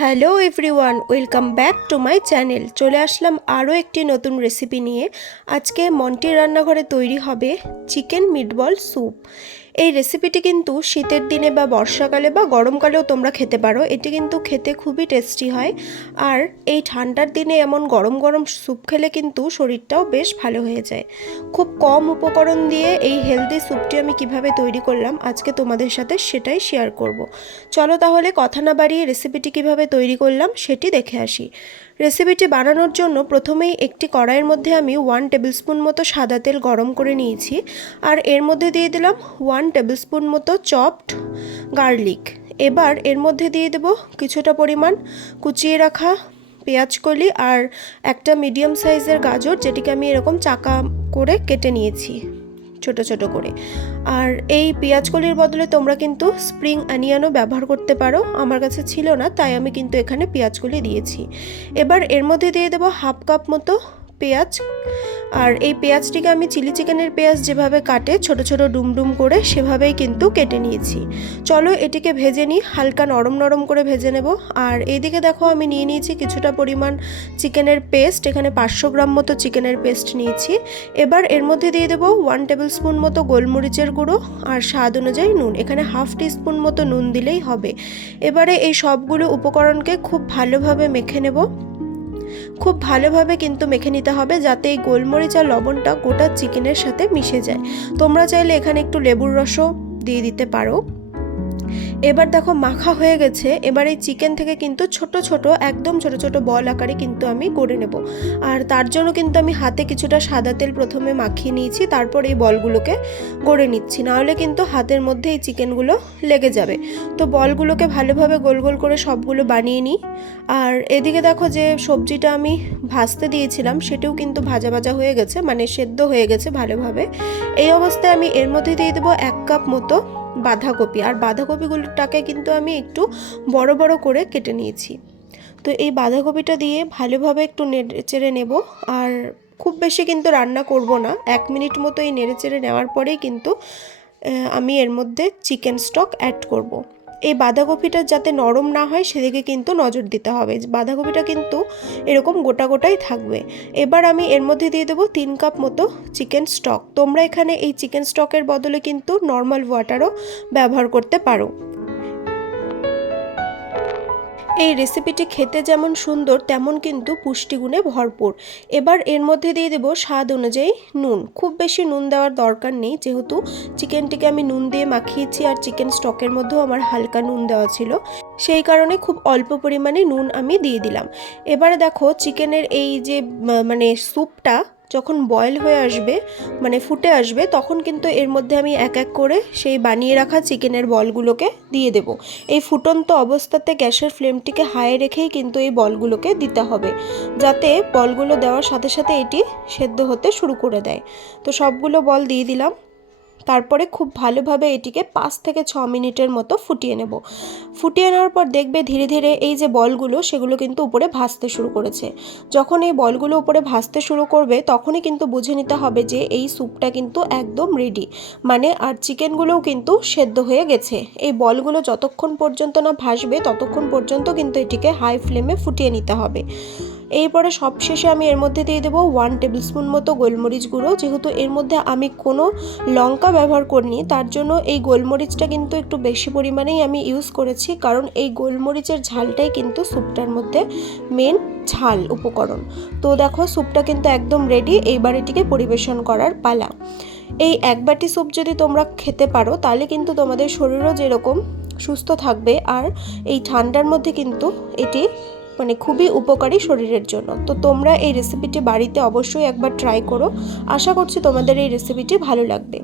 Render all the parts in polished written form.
Hello everyone, welcome back to my channel. চলে আসলাম আরও একটি নতুন রেসিপি নিয়ে। আজকে মন্টির রান্নাঘরে তৈরি হবে চিকেন মিটবল স্যুপ। এই রেসিপিটি কিন্তু শীতের দিনে বা বর্ষাকালে বা গরমকালেও তোমরা খেতে পারো। এটি কিন্তু খেতে খুবই টেস্টি হয়। আর এই ঠান্ডার দিনে এমন গরম গরম স্যুপ খেলে কিন্তু শরীরটাও বেশ ভালো হয়ে যায়। খুব কম উপকরণ দিয়ে এই হেলদি স্যুপটি আমি কিভাবে তৈরি করলাম আজকে তোমাদের সাথে সেটাই শেয়ার করব। চলো তাহলে কথা না বাড়িয়ে রেসিপিটি কিভাবে তৈরি করলাম সেটি দেখে আসি। রেসিপিটি বানানোর জন্য প্রথমেই একটি কড়াইয়ের মধ্যে আমি 1 টেবিলস্পুন মতো সাদা তেল গরম করে নিয়েছি। আর এর মধ্যে দিয়ে দিলাম 1 টেবিলস্পুন মতো চপড গার্লিক। এবার এর মধ্যে দিয়ে দেব কিছুটা পরিমাণ কুচিয়ে রাখা পেঁয়াজকলি আর একটা মিডিয়াম সাইজের গাজর, যেটিকে আমি এরকম চাকা করে কেটে নিয়েছি ছোট ছোট করে। আর এই পেঁয়াজকলির বদলে তোমরা কিন্তু স্প্রিং অনিয়নও ব্যবহার করতে পারো। আমার কাছে ছিল না, তাই আমি কিন্তু এখানে পেঁয়াজকলি দিয়েছি। এবার এর মধ্যে দিয়ে দেবো 1/2 কাপ মতো পেঁয়াজ। আর এই পেঁয়াজটিকে আমি চিলি চিকেনের পেঁয়াজ যেভাবে কাটে ছোট ছোট ডুমডুম করে সেভাবেই কিন্তু কেটে নিয়েছি। চলো এটিকে ভেজে নিই, হালকা নরম নরম করে ভেজে নেব। আর এইদিকে দেখো আমি নিয়ে নিয়েছি কিছুটা পরিমাণ চিকেনের পেস্ট। এখানে 500 গ্রাম মতো চিকেনের পেস্ট নিয়েছি। এবার এর মধ্যে দিয়ে দেবো 1 টেবিলস্পুন মতো গোলমরিচের গুঁড়ো আর স্বাদ অনুযায়ী নুন। এখানে 1/2 টিস্পুন মতো নুন দিলেই হবে। এবারে এই সবগুলো উপকরণকে খুব ভালোভাবে মেখে নেব। খুব ভালোভাবে কিন্তু মেখে নিতে হবে যাতে এই গোলমরিচ আর লবণটা গোটা চিকেনের সাথে মিশে যায়। তোমরা চাইলে এখানে একটু লেবুর রসও দিয়ে দিতে পারো। এবার দেখো মাখা হয়ে গেছে। এবার এই চিকেন থেকে কিন্তু ছোট ছোট একদম ছোট ছোট বল আকারে কিন্তু আমি করে নেব। আর তার জন্য কিন্তু আমি হাতে কিছুটা সাদা তেল প্রথমে মাখিয়ে নিয়েছি, তারপর এই বলগুলোকে গড়ে নিচ্ছি, নাহলে কিন্তু হাতের মধ্যে এই চিকেনগুলো লেগে যাবে। তো বলগুলোকে ভালোভাবে গোল গোল করে সবগুলো বানিয়ে নিই। আর এদিকে দেখো যে সবজিটা আমি ভাজতে দিয়েছিলাম সেটাও কিন্তু ভাজা ভাজা হয়ে গেছে, মানে সেদ্ধ হয়ে গেছে ভালোভাবে। এই অবস্থায় আমি এর মধ্যে দিয়ে দেবো 1 কাপ মতো বাঁধাকপি। আর বাঁধাকপিগুলোটাকে কিন্তু আমি একটু বড় বড় করে কেটে নিয়েছি। তো এই বাঁধাকপিটা দিয়ে ভালোভাবে একটু নেড়েচেড়ে নেব। আর খুব বেশি কিন্তু রান্না করব না, 1 মিনিট মতো এই নেড়েচেড়ে নেওয়ার পরেই কিন্তু আমি এর মধ্যে চিকেন স্টক অ্যাড করব। এই বাঁধাকপিটা যাতে নরম না হয় সেদিকে কিন্তু নজর দিতে হবে। বাঁধাকপিটা কিন্তু এরকম গোটা গোটাই থাকবে। এবার আমি এর মধ্যে দিয়ে দেবো 3 কাপ মতো চিকেন স্টক। তোমরা এখানে এই চিকেন স্টকের বদলে কিন্তু নর্মাল ওয়াটারও ব্যবহার করতে পারো। এই রেসিপিটি খেতে যেমন সুন্দর তেমন কিন্তু পুষ্টিগুণে ভরপুর। এবার এর মধ্যে দিয়ে দেবো স্বাদ অনুযায়ী নুন। খুব বেশি নুন দেওয়ার দরকার নেই, যেহেতু চিকেনটিকে আমি নুন দিয়ে মাখিয়েছি আর চিকেন স্টকের মধ্যেও আমার হালকা নুন দেওয়া ছিল, সেই কারণে খুব অল্প পরিমাণে নুন আমি দিয়ে দিলাম। এবারে দেখো চিকেনের এই যে মানে স্যুপটা যখন বয়েল হয়ে আসবে, মানে ফুটে আসবে, তখন কিন্তু এর মধ্যে আমি এক এক করে সেই বানিয়ে রাখা চিকেনের বলগুলোকে দিয়ে দেব। এই ফুটন্ত অবস্থাতে গ্যাসের ফ্লেমটিকে হাই রেখেই কিন্তু এই বলগুলোকে দিতে হবে, যাতে বলগুলো দেওয়ার সাথে সাথে এটি সেদ্ধ হতে শুরু করে দেয়। তো সবগুলো বল দিয়ে দিলাম। তারপরে খুব ভালোভাবে এটিকে 5 থেকে 6 মিনিটের মতো ফুটিয়ে নেব। ফুটিয়ে নেওয়ার পর দেখবে ধীরে ধীরে এই যে বলগুলো সেগুলো কিন্তু উপরে ভাসতে শুরু করেছে। যখন এই বলগুলো উপরে ভাসতে শুরু করবে তখনই কিন্তু বুঝে নিতে হবে যে এই স্যুপটা কিন্তু একদম রেডি, মানে আর চিকেনগুলোও কিন্তু সেদ্ধ হয়ে গেছে। এই বলগুলো যতক্ষণ পর্যন্ত না ভাসবে ততক্ষণ পর্যন্ত কিন্তু এটিকে হাই ফ্লেমে ফুটিয়ে নিতে হবে। এরপরে সবশেষে আমি এর মধ্যে দিয়ে দেবো 1 টেবিলস্পুন মতো গোলমরিচ গুঁড়ো। যেহেতু এর মধ্যে আমি কোনো লঙ্কা ব্যবহার করিনি, তার জন্য এই গোলমরিচটা কিন্তু একটু বেশি পরিমাণেই আমি ইউজ করেছি, কারণ এই গোলমরিচের ঝালটাই কিন্তু স্যুপটার মধ্যে মেন ঝাল উপকরণ। তো দেখো স্যুপটা কিন্তু একদম রেডি। এইবার এটিকে পরিবেশন করার পালা। এই এক বাটি স্যুপ যদি তোমরা খেতে পারো তাহলে কিন্তু তোমাদের শরীরও যেরকম সুস্থ থাকবে, আর এই ঠান্ডার মধ্যে কিন্তু এটি মানে খুবই উপকারী শরীরের জন্য। তো তোমরা এই রেসিপিটি বাড়িতে অবশ্যই একবার ট্রাই করো। আশা করছি তোমাদের এই রেসিপিটি ভালো লাগবে।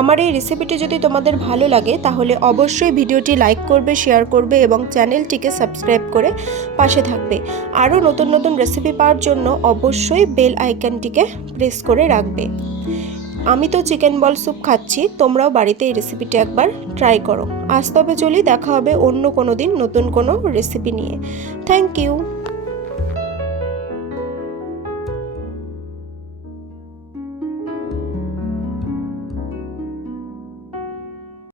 আমার এই রেসিপিটি যদি তোমাদের ভালো লাগে তাহলে অবশ্যই ভিডিওটি লাইক করবে, শেয়ার করবে এবং চ্যানেলটিকে সাবস্ক্রাইব করে পাশে থাকবে। আরও নতুন নতুন রেসিপি পাওয়ার জন্য অবশ্যই বেল আইকনটিকে প্রেস করে রাখবে। আমি তো চিকেন বল স্যুপ খাচ্ছি, তোমরাও বাড়িতে এই রেসিপিটি একবার ট্রাই করো। আজ তবে চলি, দেখা হবে অন্য কোনো দিন নতুন কোনো রেসিপি নিয়ে। Thank you.